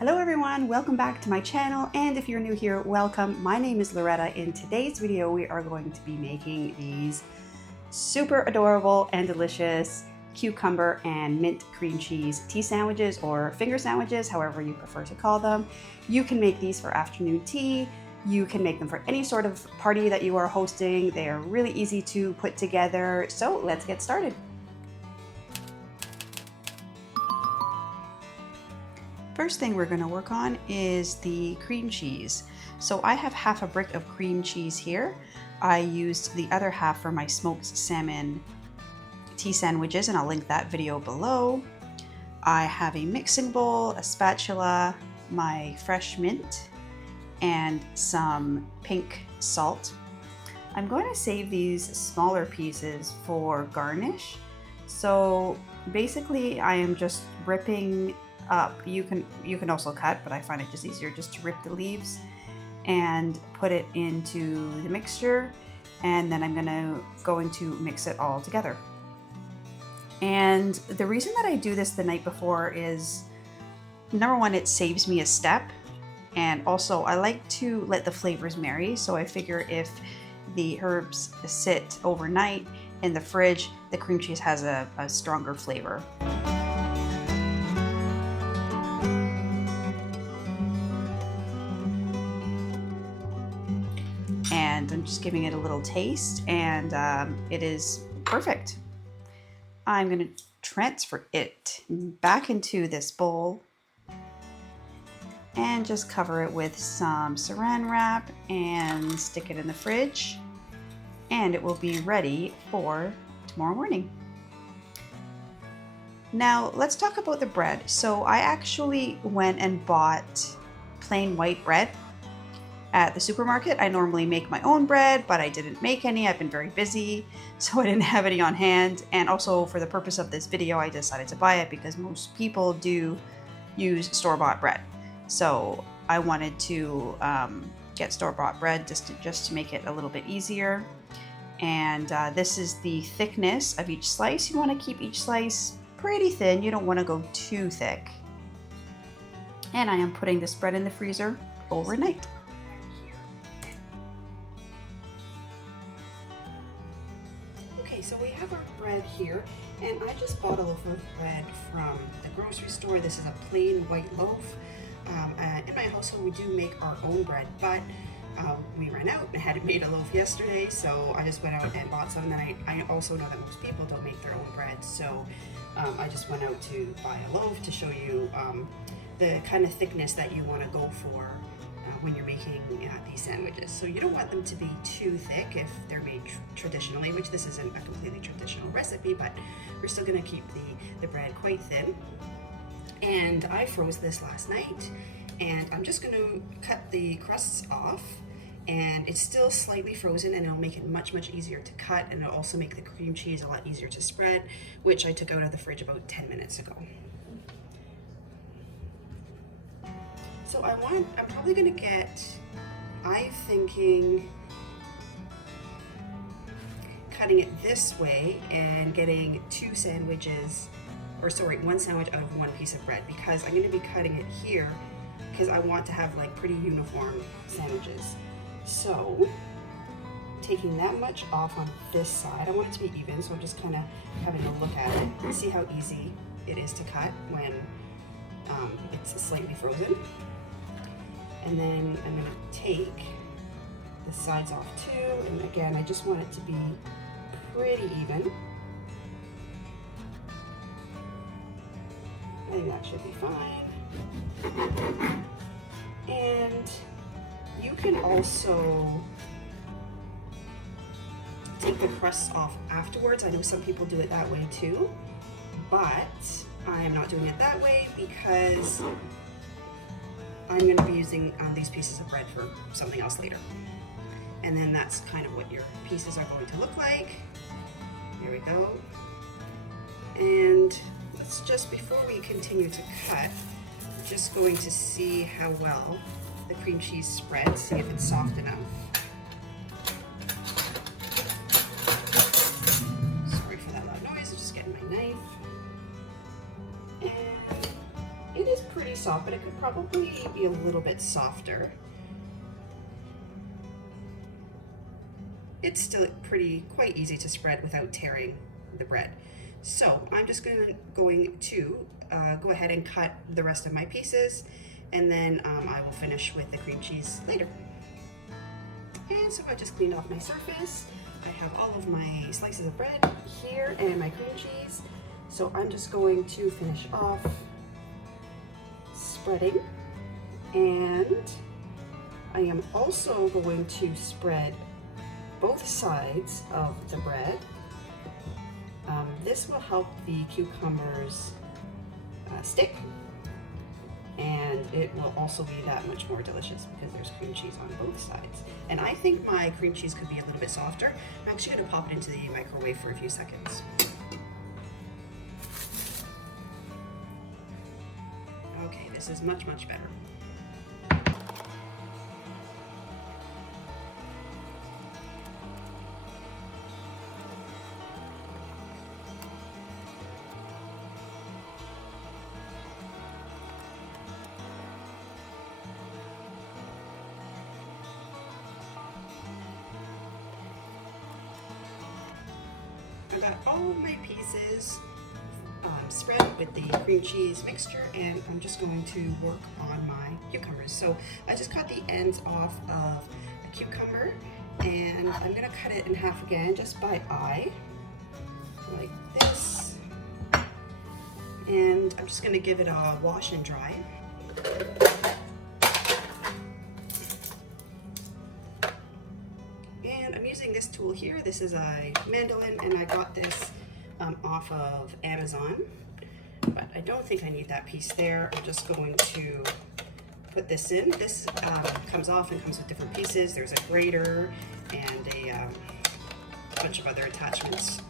Hello everyone, welcome back to my channel, and if you're new here, welcome. My name is Loretta. In today's video, we are going to be making these super adorable and delicious cucumber and mint cream cheese tea sandwiches, or finger sandwiches, however you prefer to call them. You can make these for afternoon tea. You can make them for any sort of party that you are hosting. They are really easy to put together, so let's get started. First thing we're going to work on is the cream cheese. So I have half a brick of cream cheese here. I used the other half for my smoked salmon tea sandwiches, and I'll link that video below. I have a mixing bowl, a spatula, my fresh mint, and some pink salt. I'm going to save these smaller pieces for garnish. So basically I am just ripping up. You can also cut, but I find it just easier just to rip the leaves and put it into the mixture, and then I'm going to mix it all together. And the reason that I do this the night before is, number one, it saves me a step, and also I like to let the flavors marry, so I figure if the herbs sit overnight in the fridge, the cream cheese has a stronger flavor. And I'm just giving it a little taste, and it is perfect. I'm going to transfer it back into this bowl and just cover it with some saran wrap and stick it in the fridge, and it will be ready for tomorrow morning. Now let's talk about the bread. So I actually went and bought plain white bread at the supermarket. I normally make my own bread, but I didn't make any. I've been very busy, so I didn't have any on hand. And also for the purpose of this video, I decided to buy it because most people do use store-bought bread. So I wanted to get store-bought bread just to make it a little bit easier. And this is the thickness of each slice. You want to keep each slice pretty thin. You don't want to go too thick. And I am putting this bread in the freezer overnight. Okay, so we have our bread here, and I just bought a loaf of bread from the grocery store. This is a plain white loaf. In my household, we do make our own bread, but we ran out and hadn't made a loaf yesterday, so I just went out and bought some. And I also know that most people don't make their own bread, so I just went out to buy a loaf to show you the kind of thickness that you want to go for when you're making these sandwiches. So you don't want them to be too thick if they're made traditionally, which this isn't a completely traditional recipe, but we're still going to keep the bread quite thin. And I froze this last night, and I'm just going to cut the crusts off, and it's still slightly frozen, and it'll make it much easier to cut, and it'll also make the cream cheese a lot easier to spread, which I took out of the fridge about 10 minutes ago. So I'm probably gonna get, I'm thinking, cutting it this way and getting one sandwich out of one piece of bread, because I'm gonna be cutting it here because I want to have like pretty uniform sandwiches. So taking that much off on this side, I want it to be even, so I'm just kind of having a look at it and see how easy it is to cut when it's slightly frozen. And then I'm going to take the sides off too, and again, I just want it to be pretty even. I think that should be fine. And you can also take the crusts off afterwards. I know some people do it that way too, but I am not doing it that way because I'm going to be using these pieces of bread for something else later. And then that's kind of what your pieces are going to look like. There we go. And let's just, before we continue to cut, I'm just going to see how well the cream cheese spreads, see if it's soft enough. Sorry for that loud noise, I'm just getting my knife. And it is pretty pretty soft, but it could probably be a little bit softer. It's still quite easy to spread without tearing the bread. So I'm just going to go ahead and cut the rest of my pieces, and then I will finish with the cream cheese later. And so I just cleaned off my surface. I have all of my slices of bread here and my cream cheese. So I'm just going to finish off spreading, and I am also going to spread both sides of the bread. This will help the cucumbers stick, and it will also be that much more delicious because there's cream cheese on both sides. And I think my cream cheese could be a little bit softer. I'm actually going to pop it into the microwave for a few seconds. Okay, this is much, much better. I got all of my pieces spread with the cream cheese mixture, and I'm just going to work on my cucumbers. So I just cut the ends off of a cucumber, and I'm going to cut it in half again just by eye, like this. And I'm just going to give it a wash and dry. And I'm using this tool here. This is a mandolin, and I got this off of Amazon, but I don't think I need that piece there. I'm just going to put this in. This comes off and comes with different pieces. There's a grater and a bunch of other attachments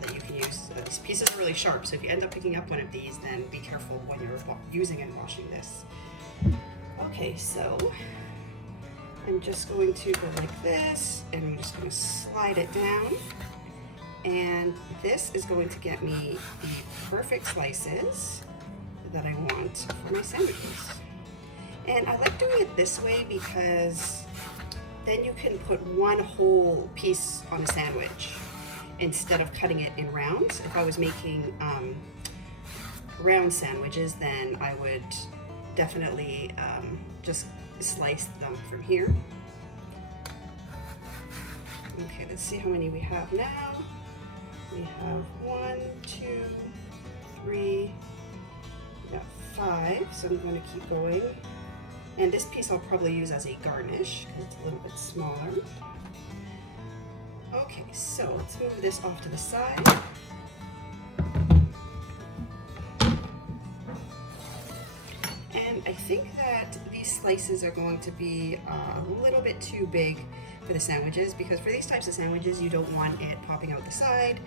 that you can use. These pieces are really sharp, so if you end up picking up one of these, then be careful when you're using and washing this. Okay, so I'm just going to go like this, and I'm just going to slide it down. And this is going to get me the perfect slices that I want for my sandwiches. And I like doing it this way because then you can put one whole piece on a sandwich instead of cutting it in rounds. If I was making round sandwiches, then I would definitely just slice them from here. Okay, let's see how many we have now. We have 1, 2, 3, we got 5, so I'm going to keep going. And this piece I'll probably use as a garnish because it's a little bit smaller. Okay, so let's move this off to the side. And I think that these slices are going to be a little bit too big for the sandwiches, because for these types of sandwiches you don't want it popping out the side,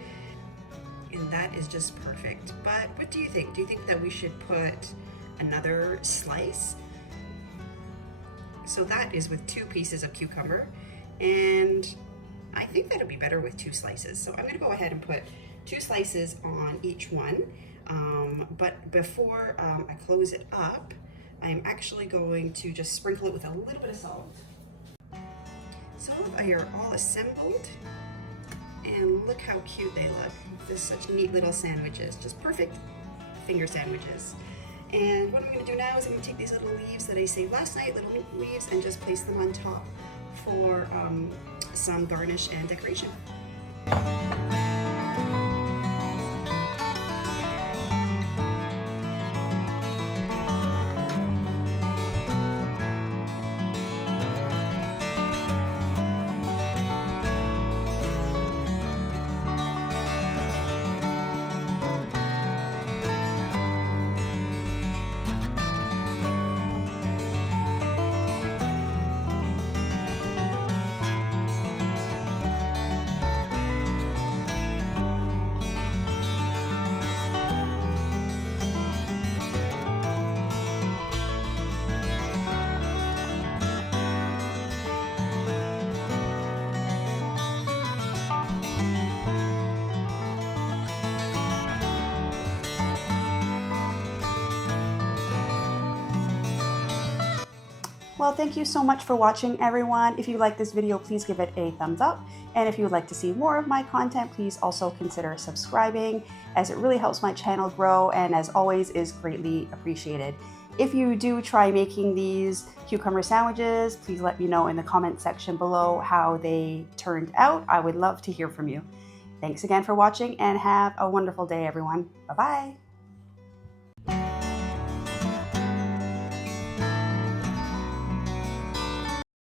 and that is just perfect. But what do you think? Do you think that we should put another slice? So that is with 2 pieces of cucumber, and I think that'll be better with 2 slices. So I'm going to go ahead and put 2 slices on each one, but before I close it up, I'm actually going to just sprinkle it with a little bit of salt. So they are all assembled, and look how cute they look. They're such neat little sandwiches, just perfect finger sandwiches. And what I'm going to do now is I'm going to take these little leaves that I saved last night, little mint leaves, and just place them on top for some garnish and decoration. Well, thank you so much for watching, everyone. If you like this video, please give it a thumbs up. And if you would like to see more of my content, please also consider subscribing, as it really helps my channel grow and, as always, is greatly appreciated. If you do try making these cucumber sandwiches, please let me know in the comment section below how they turned out. I would love to hear from you. Thanks again for watching and have a wonderful day, everyone. Bye-bye.